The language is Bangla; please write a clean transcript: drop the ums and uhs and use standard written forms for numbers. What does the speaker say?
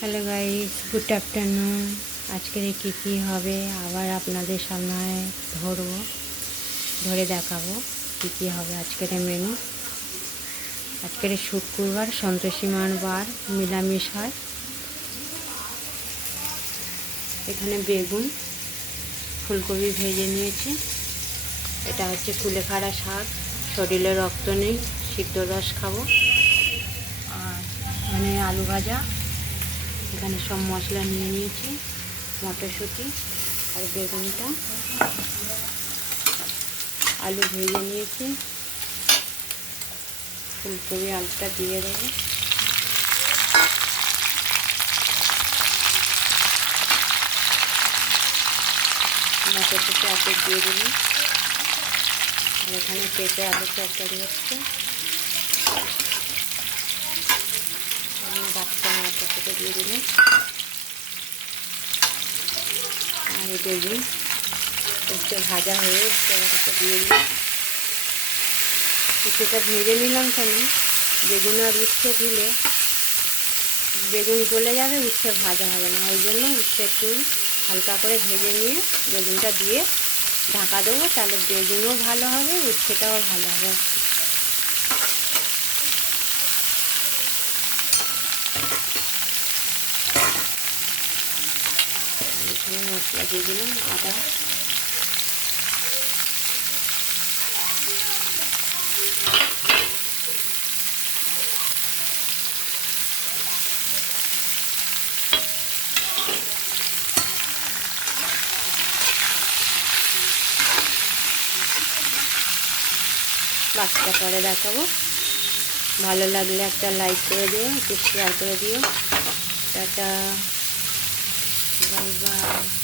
Hello guys, good afternoon. আজকের কী হবে আবার আপনাদের সামনে ধরে দেখাবো কী হবে আজকের মেনু। আজকের শুক্রবার, সন্তোষী মার বার, নিরামিষ হয়। এখানে বেগুন, ফুলকপি ভেজে নিয়েছি। এটা হচ্ছে কুলেখাড়া শাক, শরীরে রক্ত নেই, সিদ্ধ রস খাবো। আর মানে আলু ভাজা, এখানে সব মশলা নিয়ে নিয়েছি, মটরশুঁটি আর বেগুনটা, আলু ভেজে নিয়েছি, ফুলকপি আলুটা দিয়ে দেবো। মটরশুঁটি আলু দিয়ে দিলাম। আর এখানে পেঁপে আলু তরকারি হচ্ছে। বাচ্চা মটরশুঁটি দিয়ে দিলাম। আর এই বেগুন একটু ভাজা হয়ে একটা দিয়ে দিলাম। উচ্ছেটা ভেজে নিলাম কেন, বেগুন আর উচ্ছে দিলে বেগুন গলে যাবে, উচ্ছে ভাজা হবে না। ওই জন্য উচ্ছে একটু হালকা করে ভেজে নিয়ে বেগুনটা দিয়ে ঢাকা দেবো, তাহলে বেগুনও ভালো হবে, উচ্ছেটাও ভালো হবে। এখানে মশলা দিয়ে দিলাম, আদা, বাকিটা পরে দেখাবো। ভালো লাগলে একটা লাইক করে দিও, একটু শেয়ার করে দিও। Tata, bye bye.